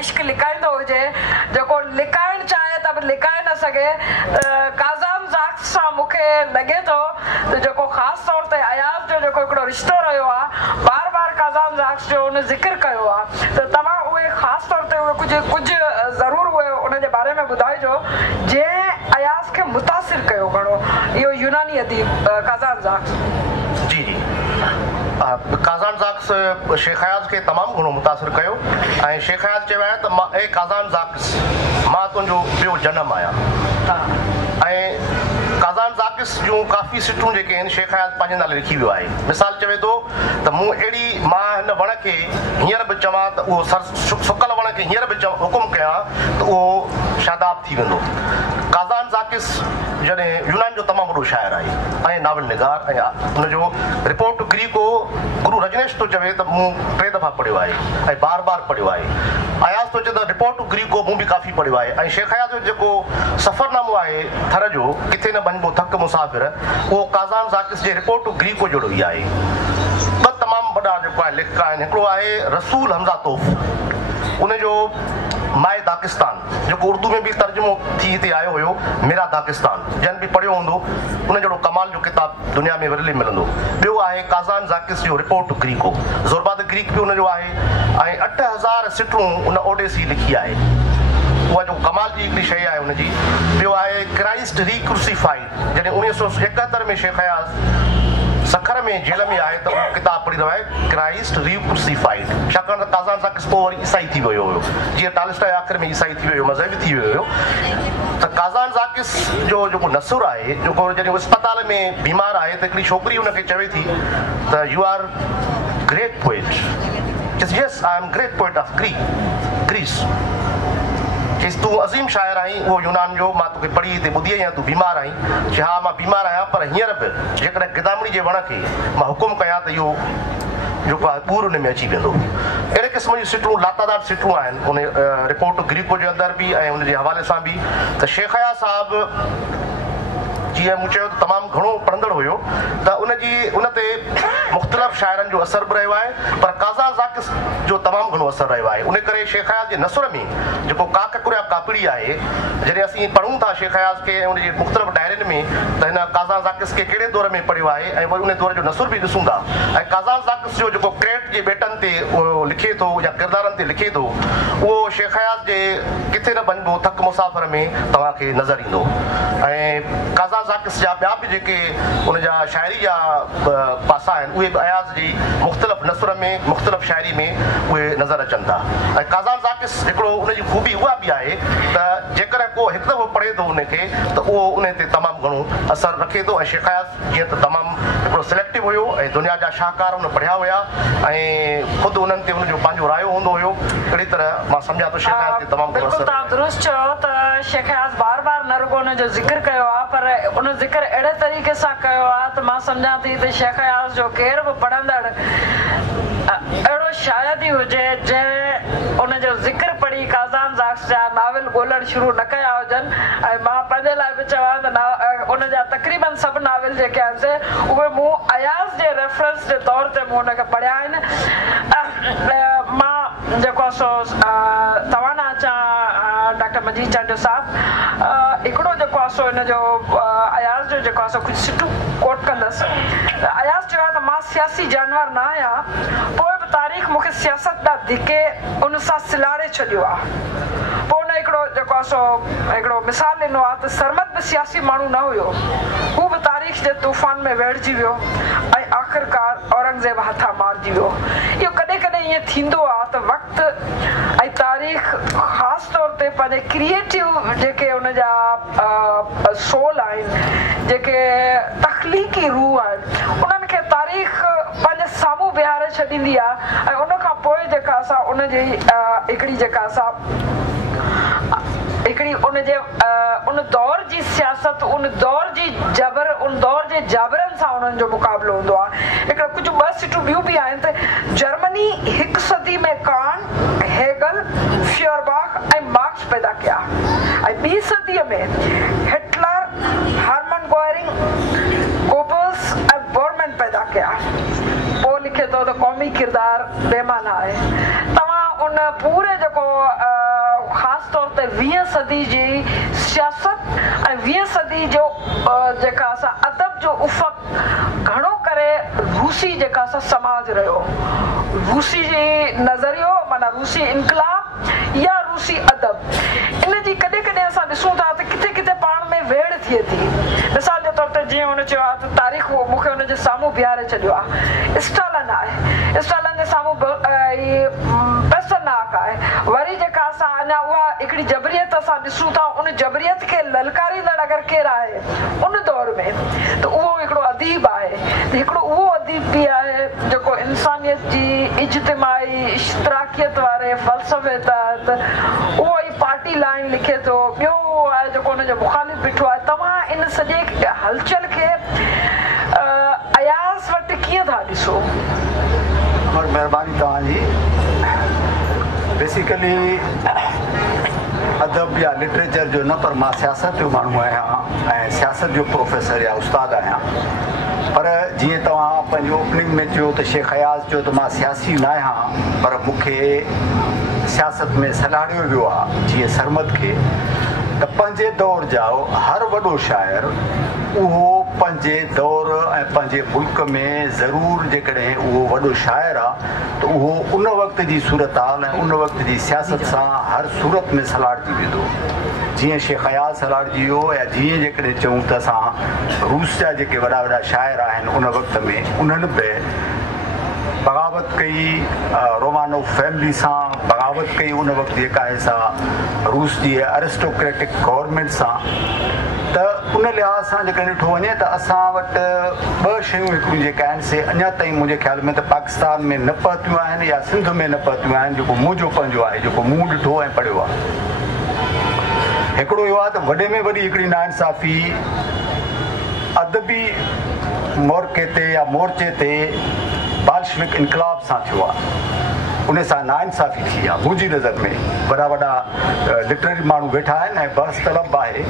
इश्क लिकाईंदो हुजे जेको लिकाइण चाहे त बि लिकाए न सघे। काज़ान ज़ाक्स सां मूंखे लॻे थो त जेको ख़ासि तौर ते अयाज़ जो जेको हिकिड़ो रिश्तो रहियो आहे बार बार काज़ान ज़ाक्स जो उन ज़िक्र कयो आहे त तव्हां उहे ख़ासि तौर ते उहे कुझु ज़रूरु उहे उन जे बारे में ॿुधाइजो जंहिं अयाज़ खे मुतासिर कयो घणो इहो यूनानी अदीब काज़ान ज़ाक्स। जी जी काज़ान ज़ाक्स शेख अयाज़ खे तमामु घणो मुतासिर कयो ऐं शेख अयाज़ चयो आहे त मां काज़ान ज़ाक्स मां तुंहिंजो ॿियो जनमु आहियां। ऐं काज़ान ज़ाक्स जूं काफ़ी सिटूं जेके आहिनि शेख अयाज़ पंहिंजे नाले लिखी वियो आहे। मिसाल चवे थो त मूं अहिड़ी मां हिन वण खे हींअर बि चवां त उहो सुकल वण खे हींअर बि हुकुम कयां त उहो शादाब थी वेंदो। काज़ान ज़ाक्स जॾहिं यूनान जो तमामु वॾो शाइर आहे ऐं नावल निगार ऐं हुनजो रिपोर्ट ग्रीको गुरु रजनेश थो चवे त मूं 3 दफ़ा पढ़ियो आहे ऐं बार बार पढ़ियो आहे। अयाज़ थो चए त रिपोर्ट ग्रीको मूं बि काफ़ी पढ़ियो आहे ऐं शेख अयाज़ जो जेको सफ़रनामो आहे थर जो किथे न वञिबो थक मुसाफ़िर उहो काज़ान ज़ाक्स जे रिपोर्ट ग्रीको जहिड़ो ई आहे। ॿ तमामु वॾा जेको आहे लेखक आहिनि हिकिड़ो आहे रसूल हमज़ा तोफ़ उनजो माए दाकिस्तान जेको उर्दू में बि तर्जुमो थी हिते आयो हुयो मेरा दाकिस्तान जन बि पढ़ियो हूंदो उन जहिड़ो कमाल जो किताब दुनिया में वरली मिलंदो। ॿियो आहे काज़ान ज़ाक्स जो रिपोर्ट ग्रीको ज़ुरबाद ग्रीक बि उनजो आहे ऐं 8000 सिटूं उन ओडेसी लिखी आहे। उहा जो कमाल जी हिकिड़ी शइ आहे हुनजी। ॿियो आहे क्राइस्ट रीक्रूसिफाइड जॾहिं 1971 में शेख अयाज़ सखर में जेल में आहे त उहो किताब पढ़ी रहियो आहे क्राइस्ट रीक्रूसिफाइड छाकाणि त काज़ान ज़ाक्स पोइ वरी ईसाई थी वियो हुयो जीअं टालस्टॉय आख़िर में ईसाई थी वियो मज़हबी थी वियो हुयो। त काज़ान ज़ाक्स जो जेको नसुर आहे जेको जॾहिं अस्पताल में बीमार आहे त हिकिड़ी छोकिरी हुनखे चवे थी त you are great poet yes I am great poet of Greece चईसि तूं अज़ीम शाइर आहीं उहो यूनान जो मां तोखे पढ़ी हिते ॿुधी आहीं तूं बीमार आहीं चई हा मां बीमार आहियां पर हींअर बि जेकॾहिं गिदामड़ी जे वण खे मां हुकुम कयां त इहो जेको आहे ॿूर हुन में अची वेंदो। अहिड़े क़िस्म जूं सिटूं लातादार सिटूं आहिनि उन रिपोर्ट ग्रीको जे अंदरि बि ऐं उनजे हवाले सां बि। त शेख अयाज़ साहिबु जीअं मूं चयो त तमामु घणो पढ़ंदड़ हुयो त उन ते मुख़्तलिफ़ शाइरनि जो असर बि रहियो आहे पर काज़ान ज़ाक्स जो तमामु घणो असरु रहियो आहे। उन करे शेख अयाज़ जे नसुर में जेको काक कुरिया कापड़ी आहे जॾहिं असीं पढ़ूं था शेख अयाज़ खे ऐं उनजे मुख़्तलिफ़ डायरनि में त हिन काज़ान ज़ाक्स खे कहिड़े दौर में पढ़ियो आहे ऐं वरी उन दौर जो नसुर बि ॾिसूं था। ऐं काज़ान ज़ाक्स जो जेको क्रेट जे बेटनि ते उहो लिखे थो या किरदारनि ते लिखे थो उहो शेख अयाज़ जे किथे न वञिबो थक मुसाफ़िर में तव्हांखे नज़र ईंदो। ऐं काज़ान ज़ाक्स जा ॿिया बि जेके उनजा शाइरी जा पासा आहिनि उहे बि अयाज़ जी मुख़्तलिफ़ नसुर में मुख़्तलिफ़ शाइरी में उहे नज़र अचनि था। ऐं काज़ान ज़ाक्स हिकिड़ो उनजी ख़ूबी उहा बि आहे त जेकॾहिं को हिकु दफ़ो पढ़े थो उनखे त उहो उन ते तमामु घणो असरु रखे थो। ऐं शेख अयाज़ जीअं त तमामु हिकिड़ो सिलेक्टिव हुयो ऐं दुनिया जा शाहकार उन पढ़िया हुया ऐं ख़ुदि उन्हनि ते उनजो पंहिंजो रायो हूंदो हुयो। अहिड़ी तरह मां सम्झां थो शेख अयाज़ ते तमामु घणो असरु। तव्हां दुरुस्त चयो त शेख अयाज़ बार बार न रुगो उनजो ज़िक्र कयो आहे पर उन ज़िक्र अहिड़े तरीक़े सां कयो आहे त मां सम्झां थी त शेख अयाज़ जो केर बि पढ़ंदड़ अहिड़ो शायदि ई हुजे जंहिं उनजो ज़िक्र पढ़ी काज़ान ज़ाक्स जा नावल ॻोल्हण शुरू न कया हुजनि। ऐं मां पंहिंजे लाइ बि चवां त उनजा तक़रीबन सभु नावल जेके आहिनि से उहे मूं अयाज़ जे रेफरेंस जे तौर ते मूं उनखे पढ़िया आहिनि। मां जेको आहे सो तव्हां न अचां डॉक्टर मजीद चांडो साहिबु हिकिड़ो जेको आहे सो हिनजो अयाज़ जो जेको आहे सो कुझु सिटूं कोट कंदसि। अयाज़ चयो आहे त मां सियासी जानवर न आहियां पोइ बि तारीख़ मूंखे सियासत ॾांहुं धिके उन सां सिलाड़े छॾियो आहे। पोइ उन हिकिड़ो जेको आहे सो हिकिड़ो मिसाल ॾिनो आहे त सरमद बि सियासी माण्हू न हुयो हू बि तारीख़ जे तूफ़ान में वेड़जी वियो ऐं आख़िरकार औरंगज़ेब हथां मारिजी वियो। इहो कॾहिं कॾहिं ईअं थींदो आहे त वक़्तु ऐं तारीख़ ख़ासि तौर ते पंहिंजे क्रिएटिव जेके उनजा सोल आहिनि जेके तख़लीक़ी रूह आहिनि उन्हनि खे तारीख़ पंहिंजे साम्हूं बीहारे छॾींदी आहे। ऐं उन खां पोइ जेका असां उनजी हिकिड़ी जेका असां हिकिड़ी उनजे उन दौर जी सियासत उन दौर जी जबर उन दौर जे जाबरनि सां उन्हनि जो मुक़ाबिलो हूंदो आहे। हिकिड़ो कुझु ॿ सिटूं ॿियूं बि आहिनि त जर्मनी हिकु सदी में कांट हेगल फ्यूरबाख ऐं मार्क्स पैदा कया ऐं ॿी सदीअ में हिटलर हार्मन गोयरिंग गोबल्स ऐं बोरमैन पैदा कया। पोइ लिखे थो त क़ौमी किरदारु बेमाना आहे। तव्हां उन पूरे जेको ख़ासि तौर ते 20 सदी जी सियासत ऐं 20 सदी जो जेका असां अदब जो उफ़क़ घणो करे रूसी जेका असां समाज रहियो, रूसी जी नज़रियो माना रूसी इनकलाब या रूसी अदब, इन जी कॾहिं कॾहिं असां ॾिसूं था त किथे किथे पाण में वेड़ थिए थी। मिसाल जे तौर ते जीअं हुन चयो आहे त तारीख़ मूंखे हुनजे साम्हूं बीहारे छॾियो आहे, स्टालिन आहे, स्टालिन जे साम्हूं पेस्टरनाक आहे। वरी जेका असां अञा उहा हिकिड़ी जबरियत असां ॾिसूं था, उन जबरियत खे ललकारींदड़ अगरि केरु आहे उन दौर में त उहो हिकिड़ो अदीब आहे। त हिकिड़ो उहो अदीब बि आहे जेको इंसानियत जी इज्तिमाही इश्तराकियत वारे फ़लसफ़े तहत उहो ई पार्टी लाइन लिखे थो। ॿियो आहे जेको हुनजो मुख़ालिफ़ बीठो आहे। तव्हां इन सॼे हलचल खे अयाज़ वटि कीअं था ॾिसो? महिरबानी तव्हांजी। बेसिकली अदब या लिटरेचर जो न, पर मां सियासत जो माण्हू आहियां ऐं सियासत जो प्रोफेसर या उस्ताद आहियां। पर जीअं तव्हां पंहिंजी ओपनिंग में चयो त शेख अयाज़ चयो त मां सियासी न आहियां, पर मूंखे सियासत में सलाहियो वियो आहे जीअं सरमद खे, त पंहिंजे दौर जा हर वॾो शाइर उहो पंहिंजे दौर ऐं पंहिंजे मुल्क में ज़रूरु जेकॾहिं उहो वॾो शाइर आहे त उहो उन वक़्त जी सूरत हाल ऐं उन वक़्त जी सियासत सां हर सूरत में सलाहिजी वेंदो। जीअं शेख अयाज़ सलाहिजी वियो, या जीअं जेकॾहिं चऊं त असां रूस जा जेके वॾा वॾा शाइर आहिनि उन वक़्त में उन्हनि बि बग़ावत कई, रोमानोव फैमिली सां बग़ावत कई उन वक़्तु जेका आहे सा रूस जी एरिस्टोक्रेटिक गवर्नमेंट सां। त उन लिहाज़ सां जेकॾहिं ॾिठो वञे त असां वटि ॿ शयूं हिकिड़ियूं जेका आहिनि से अञा ताईं मुंहिंजे ख़्याल में त पाकिस्तान में न पहुतियूं आहिनि या सिंध में न पहुतियूं आहिनि, जेको मुंहिंजो पंहिंजो आहे, जेको मूं ॾिठो ऐं पढ़ियो आहे। हिकिड़ो इहो आहे त वॾे में वॾी हिकिड़ी नाइंसाफ़ी अदबी मोर्के ते या मोर्चे ते बाल्शविक इनकलाब सां थियो आहे। उन सां नाइंसाफ़ी थी आहे मुंहिंजी नज़र में। वॾा वॾा लिटरेरी माण्हू वेठा आहिनि ऐं बहस तलब आहे।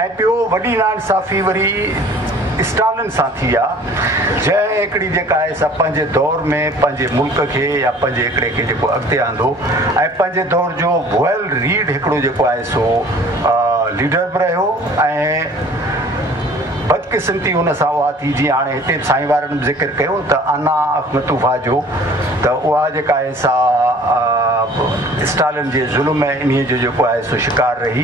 ऐं ॿियो वॾी नाइंसाफ़ी वरी स्टालिन सां थी आहे, जंहिं हिकिड़ी जेका आहे सा पंहिंजे दौर में पंहिंजे मुल्क खे या पंहिंजे हिकिड़े खे जेको अॻिते आंदो ऐं पंहिंजे दौर जो वॉयल रीड हिकिड़ो जेको आहे सो लीडर बि रहियो। ऐं बदकिस्मती हुन सां उहा थी, जीअं हाणे हिते साईं वारनि बि ज़िक्र कयो त आना अख़मतूफ़ा जो, त उहा जेका आहे सा स्टालिन जे ज़ुल्म ऐं इन्हीअ जो जेको आहे सो शिकार रही।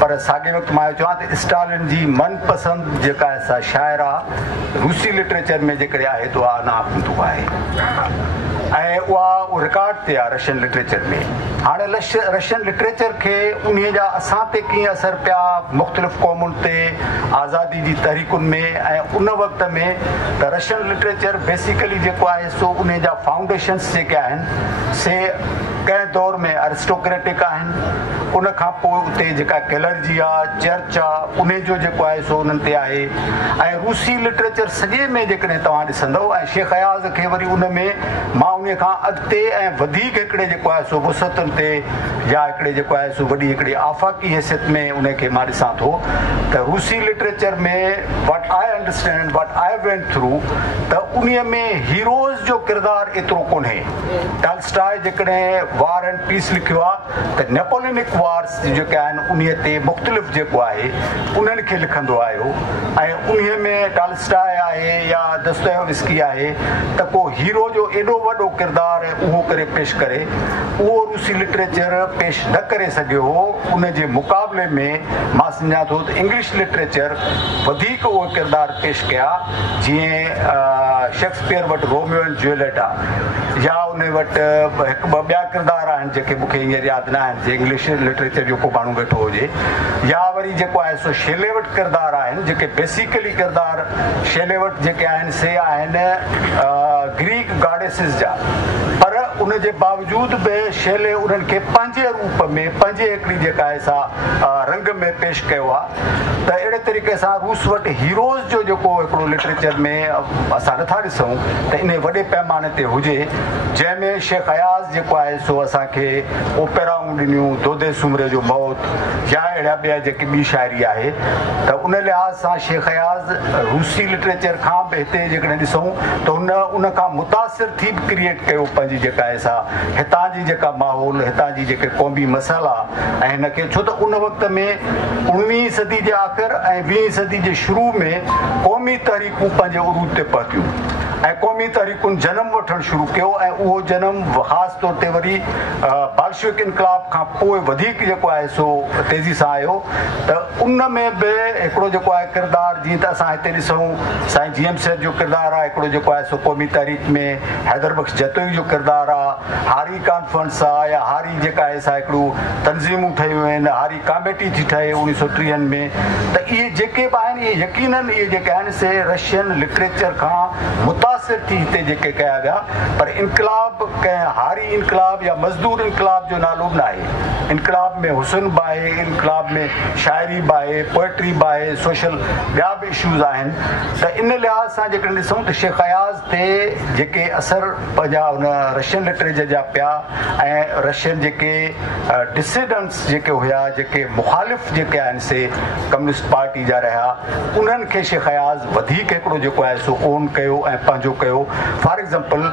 पर साॻे वक़्तु मां चवां त स्टालिन जी मनपसंदि जेका आहे सा शाइर आहे रूसी लिटरेचर में जेकॾहिं आहे त उहा आना अख़मतूफ़ा आहे ऐं उहा रिकॉर्ड ते आहे रशियन लिटरेचर में। हाणे रशियन लिटरेचर खे उन जा असां ते कीअं असर पिया मुख़्तलिफ़ क़ौमुनि ते आज़ादी जी तहरीकुनि में ऐं उन वक़्त में, त रशियन लिटरेचर बेसिकली जेको आहे सो उन जा फाउंडेशन्स जेके आहिनि से कंहिं दौर में एरिस्टोक्रेटिक आहिनि। उन खां पोइ उते जेका कैलर्जी आहे, चर्च आहे, उन जो जेको आहे सो उन्हनि ते आहे। ऐं रूसी लिटरेचर सॼे में जेकॾहिं तव्हां ॾिसंदव, ऐं शेख अयाज़ खे वरी उन में मां उन खां अॻिते ऐं वधीक हिकिड़े जेको आहे सो वुसतुनि ते या हिकिड़े जेको आहे सो वॾी हिकिड़ी आफ़ाक़ी हैसियत में उनखे मां ॾिसां थो त रूसी लिटरेचर में what I understand what I went through, त उन में हीरोज़ जो किरदारु एतिरो कोन्हे। टॉल्स्टॉय जेकॾहिं वार एंड पीस लिखियो आहे त नेपोलियनिक वार्स जेके आहिनि उन ते मुख़्तलिफ़ जेको आहे उन्हनि खे लिखंदो आयो। ऐं उन में टॉल्स्टॉय आहे या दोस्तोयेव्स्की आहे त को हीरो जो एॾो वॾो किरदारु उहो करे पेश करे, उहो रूसी लिटरेचर पेश न करे सघियो हो। उन जे मुक़ाबले में मां सम्झां थो त इंग्लिश लिटरेचर वधीक उहो किरदारु पेश कया। जीअं शेक्सपियर वटि रोमियो एंड जूलियट आहे, या उन वटि हिकु ॿ ॿिया किरदार आहिनि जेके मूंखे हींअर यादि न आहिनि जे इंग्लिश लिटरेचर जो को माण्हू वेठो हुजे। या वरी जेको आहे सो शेले वटि किरदार आहिनि जेके बेसिकली किरदार शेले वटि जेके आहिनि से आहिनि ग्रीक गॉडेसिस जा। पर उन जे बावजूद बि शेले उन्हनि खे पंहिंजे रूप में पंहिंजे हिकिड़ी जेका आहे सा रंग में पेश कयो आहे। त अहिड़े तरीक़े सां रूस वटि हीरोज़ जो जेको हिकिड़ो लिटरेचर में असां नथा ॾिसूं त इन वॾे पैमाने ते हुजे, जंहिंमें शेख अयाज़ जेको आहे सो असांखे ओपेराऊं ॾिनियूं, दोदे सुमरे जो मौत या अहिड़ा ॿिया जेकी ॿी शाइरी आहे। त उन लिहाज़ सां शेख अयाज़ रूसी लिटरेचर खां बि हिते जेकॾहिं ॾिसूं त उन खां मुतासिर थी क्रिएट कयो पंहिंजी जेका आहे सा हितां जी जेका माहौल हितां जी जेके क़ौमी मसाइला ऐं हिनखे छो त उन वक़्त में 19वीं सदी जे आख़िर ऐं 20वीं सदी जे शुरू में क़ौमी तहरीकूं पंहिंजे उरूज ते पहुतियूं ऐं क़ौमी तहरीकुनि जनम वठणु शुरू कयो ऐं उहो जनम ख़ासि तौर ते वरी बाल्शविक इनकलाब खां पोइ वधीक जेको आहे सो तेज़ी सां आयो त उन में बि हिकिड़ो जेको आहे किरदारु जीअं त असां हिते ॾिसूं साईं जी एम सेठ जो किरदारु आहे हिकिड़ो जेको आहे सो क़ौमी तहरीक में हैदर बख़्श जतोई जो किरदारु आहे हारी कॉन्फ्रेंस आहे या हारी जेका आहे सा हिकिड़ो तनज़ीमूं ठहियूं आहिनि हारी कमेटी थी ठहे 1930 में त इहे जेके बि आहिनि इहे यकीननि इहे जेके आहिनि से रशियन लिटरेचर खां मुतासिर थी हिते जेके कया विया पर इनकलाब कंहिं हारी इनकलाब या मज़दूर इनकलाब जो नालो न आहे इनकलाब में हुसन बि आहे इनकलाब में शाइरी बि आहे पोएट्री बि आहे सोशल ॿिया बि इशूज़ आहिनि त इन लिहाज़ सां जेकॾहिं ॾिसूं त शेख अयाज़ ते जेके असर पंहिंजा हुन रशियन लिटरेचर जा पिया ऐं रशियन जेके डिसिडेंट्स जेके हुया जेके मुख़ालिफ़ जेके आहिनि से कम्युनिस्ट पार्टी जा रहिया उन्हनि खे शेख अयाज़ वधीक हिकिड़ो जेको आहे सो ओन कयो ऐं पंहिंजो कयो फॉर एग्ज़ाम्पल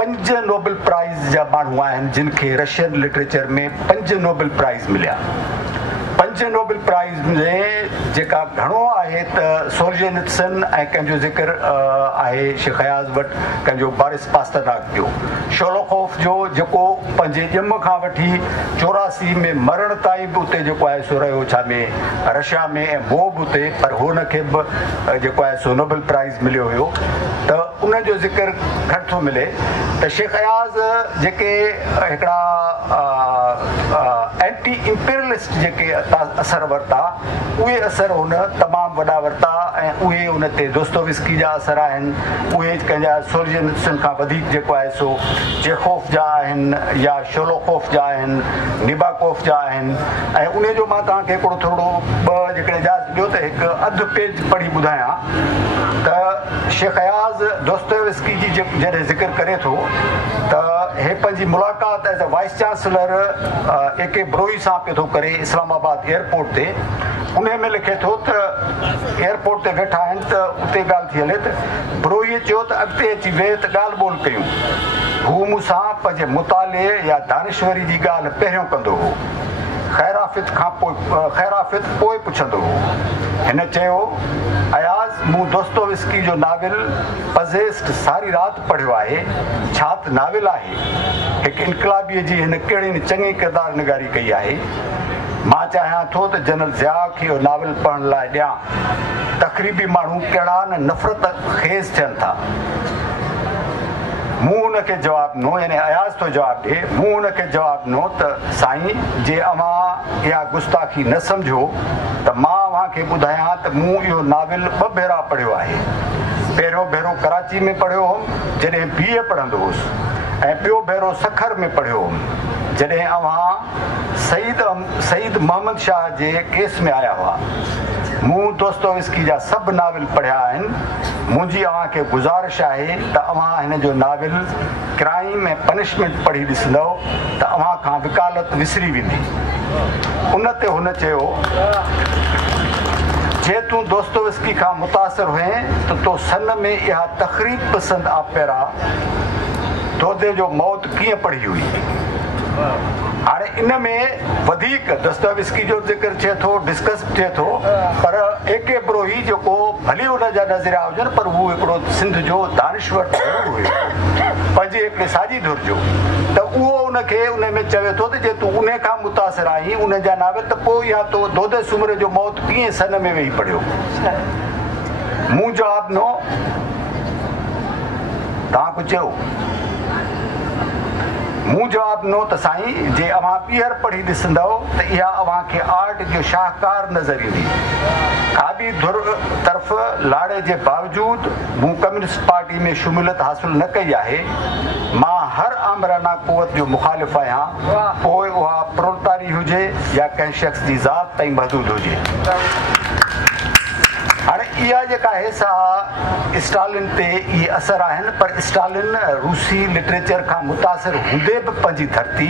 5 नोबेल प्राइज़ जा माण्हू आहिनि जिन खे रशियन लिटरेचर में 5 नोबेल प्राइज़ मिलिया 5 नोबेल प्राइज़ में जेका घणो आहे त सोल्जेनित्सन ऐं कंहिंजो ज़िक्र आहे शेख अयाज़ वटि कंहिंजो बोरिस पास्टरनाक जो शोलोखोफ जो जेको पंहिंजे ॼम खां वठी 84 में मरण ताईं बि उते जेको आहे सो रहियो छा में रशिया में ऐं वो बि उते पर हुनखे बि जेको आहे सो नोबेल प्राइज़ मिलियो हुयो त उनजो ज़िक्र घटि थो मिले त शेख अयाज़ जेके हिकिड़ा एंटी इंपीरियलिस्ट जेके असर वरिता उहे असर हुन तमामु वॾा वरिता ऐं उहे उन ते दोस्तोविस्की जा असर आहिनि उहे कंहिंजा सोल्जेनित्सन खां वधीक जेको आहे सो चेखोफ जा आहिनि या शोलोखोफ जा आहिनि निबाकोफ जा आहिनि ऐं उन जो मां तव्हांखे हिकिड़ो थोरो ॿ जेकॾहिं इजाज़त ॾियो त हिकु अधु पेज पढ़ी ॿुधायां त शेख अयाज़ दोस्तोविस्की जी जॾहिं ज़िक्र करे थो त हे पंहिंजी मुलाक़ात as a vice chancellor A K. Brohi सां पियो थो करे इस्लामाबाद एयरपोर्ट ते उन में लिखे थो त एयरपोर्ट ते वेठा आहिनि त उते ॻाल्हि थी हले त ब्रोईअ चयो त अॻिते अची वेह त ॻाल्हि ॿोल कयूं हू मूंसां पंहिंजे मुताले या दानिश्वरी जी ॻाल्हि पहिरियों कंदो हो ख़ैराफ़ित पोइ पुछंदो हो हिन चयो अयाज़ मूं दोस्तोविस्की जो नाविल पज़ेस्ट सारी राति पढ़ियो आहे छा त नाविल आहे हिकु इनकलाबीअ जी हिन कहिड़ी चङी किरदार निगारी कई आहे मां चाहियां थो त जनरल ज़िया खे इहो नाविल पढ़ण लाइ ॾियां तक़रीबी माण्हू कहिड़ा न नफ़रत ख़ेज़ थियनि था मूं हुनखे जवाबु ॾिनो यानी अयाज़ थो जवाबु ॾिए मूं हुनखे जवाबु ॾिनो त साईं जे अव्हां इहा गुस्ताखी न सम्झो त मां अव्हांखे ॿुधायां त मूं इहो नाविल 2 भेरा पढ़ियो आहे पहिरियों भेरो कराची में पढ़ियो हुउमि जॾहिं BA पढ़ंदो हुउसि ऐं ॿियो भेरो सखर में पढ़ियो हुउमि जॾहिं अव्हां सईद मोहम्मद शाह जे केस में आया हुआ मूं दोस्तोविस्की जा सभु नाविल पढ़िया आहिनि मुंहिंजी अव्हांखे गुज़ारिश आहे त अव्हां हिन जो नाविल क्राइम ऐं पनिशमेंट पढ़ी ॾिसंदव त अव्हां खां वकालत विसरी वेंदी उन ते हुन चयो जे तूं दोस्तोविस्की खां मुतासिर हुए त तो सन में इहा तक़रीब पसंदि आपेरा तोदे जो मौत कीअं पढ़ी हुई हाणे इन में वधीक दोस्तोविस्की जो ज़िक्र थिए थो डिस्कस थिए थो पर ए.के. ब्रोई जेको भली हुन जा नज़रिया हुजनि पर हू हिकिड़ो सिंध जो दानिश्वर हुयो पंहिंजी हिकिड़े साॼी धुर जो त उहो उनखे उन में चवे थो त जे तूं उन खां मुतासिर आहीं उन जा नाविल त पोइ इहा तो दोदे सुमरे जो मौत कीअं सन में वेही पढ़ियो मूं जवाबु ॾिनो तव्हां कुझु चयो मूं जवाबु ॾिनो त साईं जे अव्हां ॿीहर पढ़ी ॾिसंदव त इहा अव्हांखे आर्ट जो शाहकार नज़र ईंदी का बि धुर तरफ़ लाड़े जे बावजूदि मूं कम्युनिस्ट पार्टी में शमूलियत हासिलु न कई आहे मां हर आमराना क़ुवत जो मुख़ालिफ़ आहियां पोइ उहा प्रोलतारी हुजे या कंहिं शख़्स जी ज़ात ताईं महदूद हुजे हाणे इहा जेका आहे सा स्टालिन ते इहे असर आहिनि, पर स्टालिन रूसी लिटरेचर खां मुतासिर हूंदे बि पंहिंजी धरती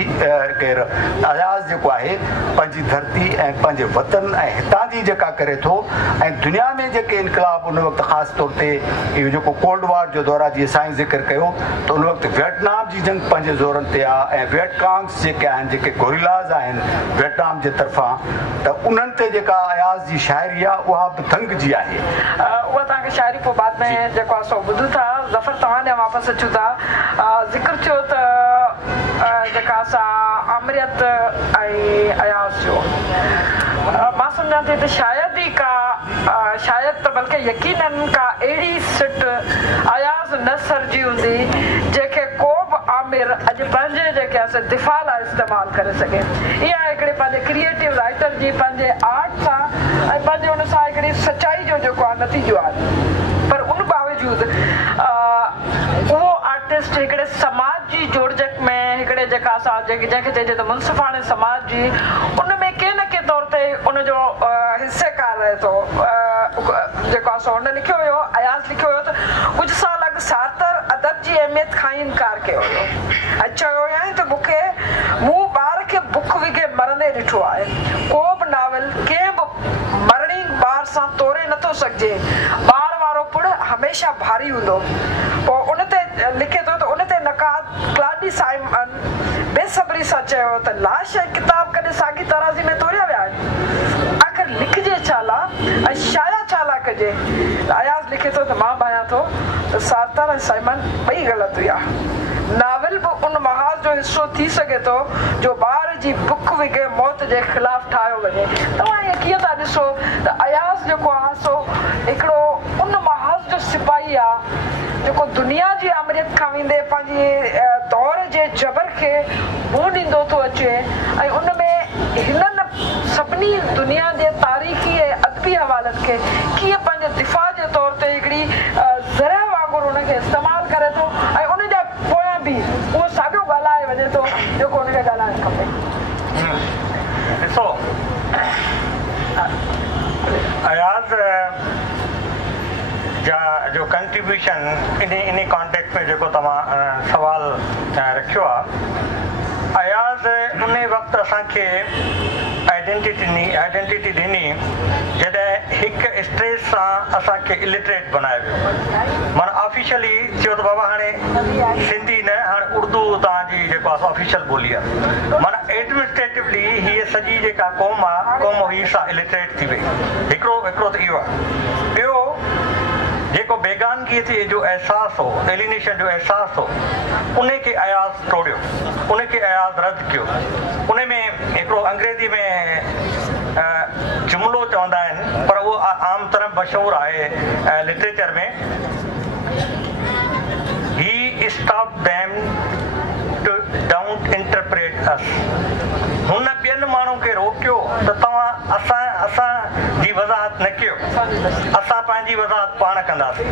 केरु अयाज़ जेको आहे पंहिंजी धरती ऐं पंहिंजे वतन ऐं हितां जी जेका करे थो ऐं दुनिया में जेके इनकलाब उन वक़्तु ख़ासि तौर ते इहो जेको कोल्ड वॉर जो दौर आहे, जीअं साईं ज़िक्र कयो त उन वक़्तु वियतनाम जी जंग पंहिंजे ज़ोरनि ते आहे ऐं वियतकांग्स जेके आहिनि, जेके गोरिलाज़ आहिनि वियतनाम जे तरफ़ां, त उन्हनि ते जेका अयाज़ जी शाइरी आहे उहा बि दंग जी आहे। उहा तव्हांखे शाइरी पोइ बाद में जेको आहे सो ॿुधूं था। ज़फ़र तव्हां ॾे वापसि अचूं था। ज़िक्र थियो त जेका असां आमरियत ऐं अयाज़ जो मां सम्झां थी त शायदि ई का शायदि त बल्कि यकीनन का अहिड़ी सिट अयाज़ न सरजी हूंदी जंहिंखे को बि आमिर अॼु पंहिंजे जेके आहे दिफ़ा लाइ इस्तेमालु करे सघे। इहा हिकिड़े पंहिंजे क्रिएटिव राइटर जी पंहिंजे आर्ट सां ऐं पंहिंजे हुन सां हिकिड़ी सचाई जो जेको आहे नतीजो आहे। पर उन बावजूदि उहो आर्टिस्ट हिकिड़े समाज जी जोड़जक में हिकिड़े जेका असां जंहिंखे चइजे त मुनसिफ़ाणे समाज जी उन में कंहिं न कंहिं तौर ते उनजो हिसेकार रहे थो। जेको आहे सो हुन लिखियो हुयो, अयाज़ लिखियो हुयो त कुझु साल अॻु सार्तर अदब जी अहमियत खां ई इनकार कयो हुयो ऐं चयो हुयईं त मूं ॿार खे बुख विघे मरंदे ॾिठो आहे। को बि नावल कंहिं बि मरणी ॿार सां तोरे नथो सघिजे। ॿार वारो पुड़ हमेशह भारी हूंदो। पोइ उन ते लिखे थो त उन ते नकाद क्लाडी साइमन बेसब्री सां चयो त लाश ऐं किताब कॾहिं साॻी तराज़ी में तोरिया विया आहिनि। आख़िर लिखिजे छाला ऐं शाया छाला कजे। अयाज़ लिखे थो त मां भायां थो त सार्तर ऐं साइमन ॿई ग़लति हुआ। नावल बि उन महाज़ जो हिसो थी सघे थो जो ॿार जी बुख विघे मौत जे ख़िलाफ़ ठाहियो वञे। तव्हां इहे कीअं था ॾिसो त अयाज़ जेको आहे सो हिकिड़ो उन महाज़ जो सिपाही आहे जेको दुनिया जी आमरियत खां वेंदे पंहिंजी दौर जे जबर खे मुंहुं ॾींदो थो अचे ऐं उन में हिननि सभिनी दुनिया जे तारीख़ी ऐं अदबी हवालनि खे कीअं पंहिंजे दिफ़ा जे तौर ते हिकिड़ी ज़रह वांगुरु हुनखे इस्तेमालु करे थो ऐं उन जा पोयां बि उहो साॻियो ॻाल्हाए वञे थो जेको हुनखे ॻाल्हाइणु खपे। ॾिसो, अयाज़ जा जो कंट्रीब्यूशन इन कॉन्टेक्स्ट में जेको तव्हां सवाल रखियो आहे, अयाज़ उन वक़्तु असांखे आइडेंटिटी ॾिनी जॾहिं हिकु स्टेज सां असांखे इलिटरेट बनायो वियो। माना ऑफिशियली चयो त बाबा हाणे सिंधी न, हाणे उर्दू तव्हांजी जेको आहे ऑफिशियल ॿोली आहे। माना एडमिनिस्ट्रेटिवली हीअ सॼी जेका क़ौम आहे क़ौम हुई सा इलिटरेट थी वई। हिकिड़ो त इहो आहे। ॿियो जेको बेगानगी जो अहसासु हो, एलिनेशन जो अहसासु हो, उन खे अयाज़ टोड़ियो, उन खे अयाज़ रद्द कयो। उन में हिकिड़ो अंग्रेज़ी में जुमिलो चवंदा आहिनि पर उहो आम तरह मशहूरु आहे लिटरेचर में, he stop them to don't interpret us. हुन ॿियनि माण्हुनि खे रोकियो त तव्हां असांजी वज़ाहत न कयो, असां पंहिंजी वज़ाहत पाण कंदासीं।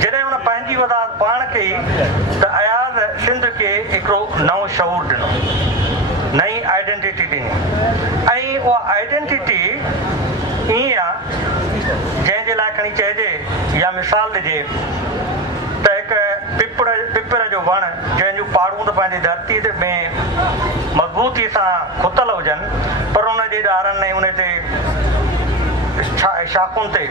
जॾहिं हुन पंहिंजी वज़ाहत पाण कई त अयाज़ सिंध खे हिकिड़ो नओं शऊर ॾिनो, नई आइडेंटिटी ॾिनी ऐं उहा आइडेंटिटी ईअं आहे जंहिंजे लाइ खणी चइजे या मिसाल ॾिजे त हिकु पिपड़ जो वण जंहिंजूं पाड़ूं त पंहिंजी धरती में मज़बूती सां खुतल हुजनि पर उन जे ॾारनि ऐं उन ते शाखुनि ते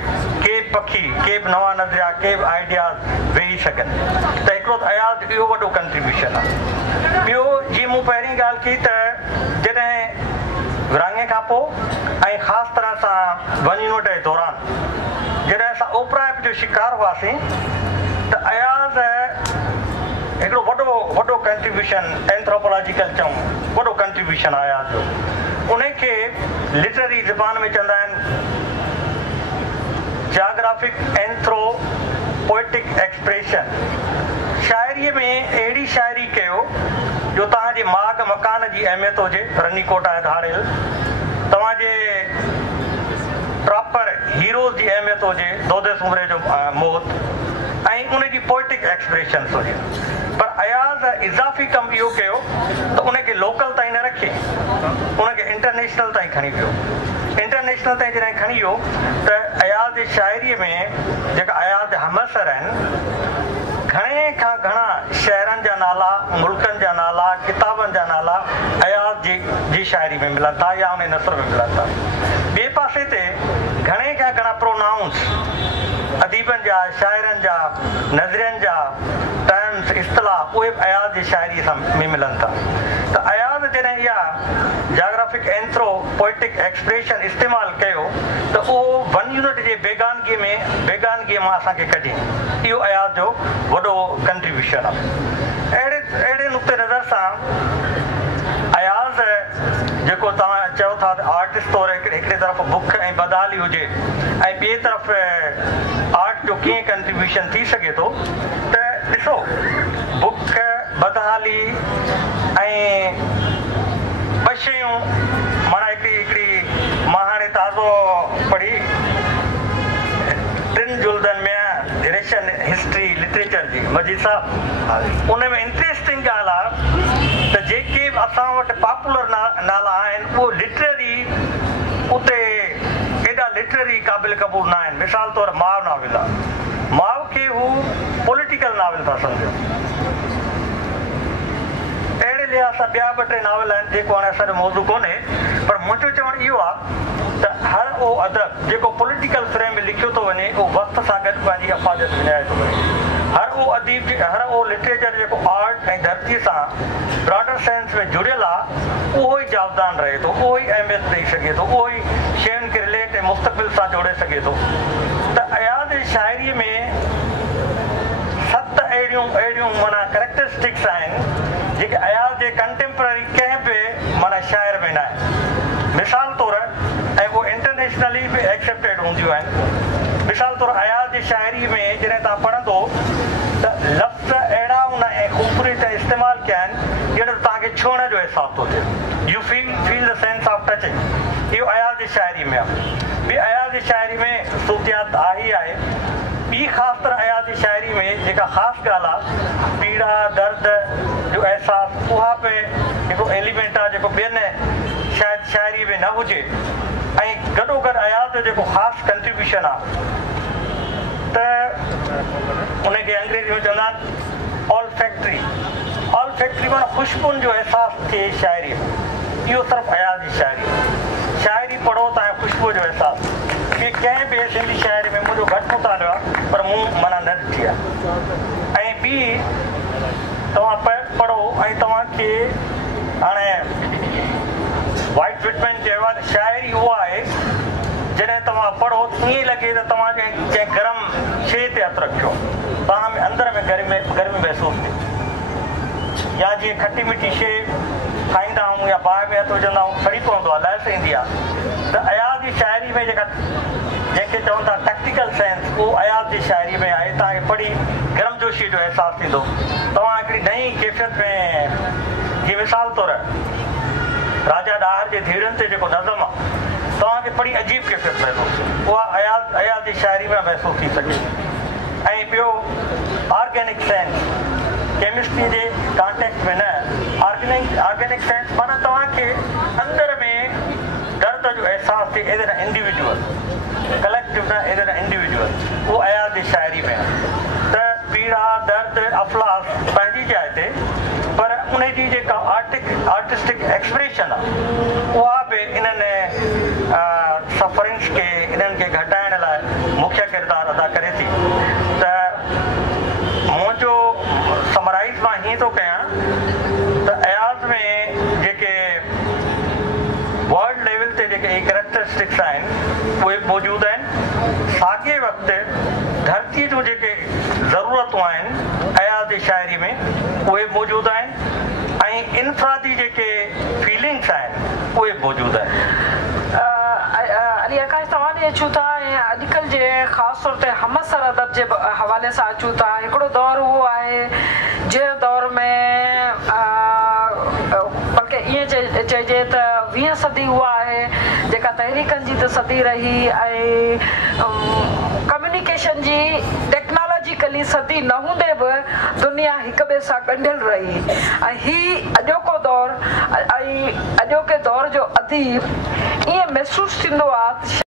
के बि पखी, के बि नवां नज़रिया, के बि आइडियाज़ वेही सघनि। त हिकिड़ो त अयाज़ इहो वॾो कंट्रीब्यूशन आहे। ॿियो जीअं मूं पहिरीं ॻाल्हि कई त जॾहिं विरहाङे खां पोइ ऐं ख़ासि तरह सां वञण जे दौरान जॾहिं असां ओपराइप जो शिकार हुआसीं त अयाज़ हिकिड़ो वॾो कंट्रीब्यूशन एंथ्रोपोलॉजिकल चऊं, वॾो कंट्रीब्यूशन आहे अयाज़ जो। उन खे लिटरेरी ज़बान में चवंदा आहिनि जाग्राफिक एंथ्रोपोएटिक एक्सप्रेशन। शाइरीअ में अहिड़ी शाइरी कयो जो तव्हांजे माग मकान जी अहमियत हुजे, रनीकोट आहे धाड़ियल, तव्हांजे प्रॉपर हीरोज़ जी अहमियत हुजे, दोदे सुमरे जो मौत, ऐं उनजी पोइटिक एक्सप्रेशन हुजे। पर अयाज़ इज़ाफ़ी कमु इहो कयो त उनखे लोकल ताईं न रखे, उनखे इंटरनेशनल ताईं खणी वियो। इंटरनेशनल इंटरनेशनल ताईं जॾहिं खणी वियो त अयाज़ जी शाइरीअ में जेका अयाज़ हमसर आहिनि घणे खां घणा शहरनि जा नाला मुल्कनि जा नाला किताबनि जा नाला अयाज़ जी शाइरी में मिलनि था या उन नसर में मिलनि था। ॿिए पासे ते घणे खां घणा प्रोनाउंस अदीबनि जा शाइरनि जा नज़रियनि जा टर्म्स इस्तलाह उहे अयाज़ जी शाइरी सां में मिलनि था। त अयाज़ जॾहिं इहा जाग्राफिक एंथ्रो पोइटिक एक्सप्रेशन इस्तेमालु कयो त उहो वन यूनिट जे बेगानगीअ मां असांखे कढी इहो अयाज़ जो वॾो कंट्रीब्यूशन आहे। अहिड़े नुक़्ते नज़र सां अयाज़ जेको तव्हां चओ था त आर्टिस्ट तौरु हिकिड़े तरफ़ बुख ऐं बदहाली हुजे ऐं ॿिए तरफ़ आर्ट जो कीअं कंट्रीब्यूशन थी सघे थो त ॾिसो बुख बदहाली ऐं ॿ शयूं माना हिकिड़ी मां हाणे ताज़ो पढ़ी टिनि जुल्दनि में रेशन हिस्ट्री लिटरेचर जी मजीद साहब उन में इंट्रेस्टिंग ॻाल्हि आहे त जेके बि असां वटि पॉपुलर नाला आहिनि उहे लिटरेरी उते एॾा लिटरेरी क़ाबिल क़बूल न आहिनि। मिसाल तौरु माउ नॉविल आहे, माउ खे हू पॉलिटिकल नॉविल था सम्झो। अहिड़े लिहाज़ सां ॿिया ॿ टे नॉविल आहिनि जेको हाणे असांजो मौज़ू कोन्हे, पर मुंहिंजो चवणु इहो आहे त हर उहो अदब जेको पॉलिटिकल फ्रेम में लिखियो थो वञे उहो वक़्त सां गॾु पंहिंजी अफ़ादत विञाए थो वञे। हर उहो अदीब हर उहो लिटरेचर जेको आर्ट ऐं धरतीअ सां ब्रॉडर सेंस में जुड़ियल आहे उहो ई जावदान रहे थो, उहो ई अहमियत ॾेई सघे थो, उहो ई शयुनि खे रिलेट ऐं मुस्तक़बिल सां जोड़े सघे थो। त अयाज़ जी शाइरीअ में 7 अहिड़ियूं माना कैरेक्टरिस्टिक्स आहिनि जेके अयाज़ जे कंटेम्पररी कंहिं बि माना शाइर में न आहिनि। मिसाल तौरु ऐं उहे इंटरनेशनली बि एक्सेप्टेड हूंदियूं आहिनि। मिसाल तौरु अयाज़ जी शाइरी में जॾहिं तव्हां पढ़ंदो त लफ़्ज़ अहिड़ा हुन ऐं ख़ूबसूरती सां इस्तेमालु कया आहिनि ॼण तव्हांखे छुहण जो अहसासु थो थिए। You feel the sense of touching. इहो अयाज़ जी शाइरी में आहे। ॿी अयाज़ जी शाइरी में सूतियात आहे ई आहे। ॿी ख़ासि तरह अयाज़ जी शाइरी में जेका ख़ासि ॻाल्हि आहे पीड़ा दर्द जो अहसासु उहा बि हिकिड़ो एलिमेंट आहे जेको ॿियनि शायदि शाइरी में न हुजे। ऐं गॾोगॾु अयाज़ जो जेको ख़ासि कंट्रीब्यूशन आहे त उनखे अंग्रेज़ी में चवंदा आहिनि ऑल फैक्ट्री माना ख़ुशबुनि जो अहसासु थिए शाइरी में। इहो सिर्फ़ु अयाज़ जी शाइरी पढ़ो त ख़ुशबू जो अहसासु ॿिए कंहिं बि सिंधी शाइरी में मुंहिंजो घटि मुतालियो आहे पर मूं माना न ॾिठी आहे। ऐं ॿी तव्हां पढ़ो ऐं तव्हांखे हाणे वाइट विटमैन चयो आहे त शाइरी उहा आहे जॾहिं तव्हां पढ़ो ईअं लॻे त तव्हां कंहिं गरम शइ ते हथु रखियो तव्हां में अंदर में गर्मी महसूसु थिए। या जीअं खटी मिठी शइ खाईंदा आहियूं या बाहि में हथु विझंदा आहियूं सड़ी पवंदो आहे लहस ईंदी आहे। त अयाज़ जी शाइरी में जंहिंखे चवनि था टैक्टिकल सेंस उहो अयाज़ जी शाइरी में आहे। तव्हांखे पढ़ी गर्मजोशी जो अहसासु थींदो। तव्हां हिकिड़ी नई कैफ़ियत में जीअं मिसाल तौरु राजा ॾाहर जे धीरनि ते जेको नज़म आहे तव्हांखे पढ़ी अजीब कैफ़ियत महसूसु उहा अयाज़ जी शाइरी में महसूसु थी सघे। ऐं ॿियो ऑर्गेनिक सेंस केमिस्ट्री जे कॉन्टेक्स्ट में न ऑर्गेनिक सेंस माना तव्हांखे अंदर में दर्द जो अहसासु थिए एज़ एन इंडिविजुअल कलेक्टिव न एज़ एन इंडिविजुअल उहो अयाज़ जी शाइरी में आहे। त पीड़ा दर्द अफ़लास पंहिंजी जाइ ते पर उन जी जेका आर्टिस्टिक एक्सप्रेशन आहे उहा बि इन्हनि सफ़रिंग्स खे इन्हनि खे घटाइण लाइ मुख्य किरदारु अदा करे थी। त मुंहिंजो समराइज़ मां हीअं थो कयां त अयाज़ में जेके वर्ल्ड लेवल ते जेके कैरेक्टरिस्टिक्स आहिनि उहे मौजूदु आहिनि। साॻिए वक़्तु धरतीअ जूं जेके ज़रूरतूं आहिनि अयाज़ जी शाइरी में उहे मौजूदु आहिनि ऐं इनफ़रादी जेके फीलिंग्स आहिनि उहे मौजूदु आहिनि। अली आकाश तव्हां ॾे अचूं था ऐं अॼुकल्ह जे ख़ासि तौर ते हमसर अदब जे हवाले सां अचूं था। हिकिड़ो दौरु उहो आहे जंहिं दौर में बल्कि ईअं चइजे त 20 सदी उहा आहे जेका तहरीकनि जी त सदी रही ऐं कम्युनिकेशन जी टेक्नोलॉजिकली सदी न हूंदे बि दुनिया हिक ॿिए सां ॻंढियल रही। ऐं ही अॼोको दौरु ऐं अॼोके दौर जो अदीब ईअं महसूसु थींदो आहे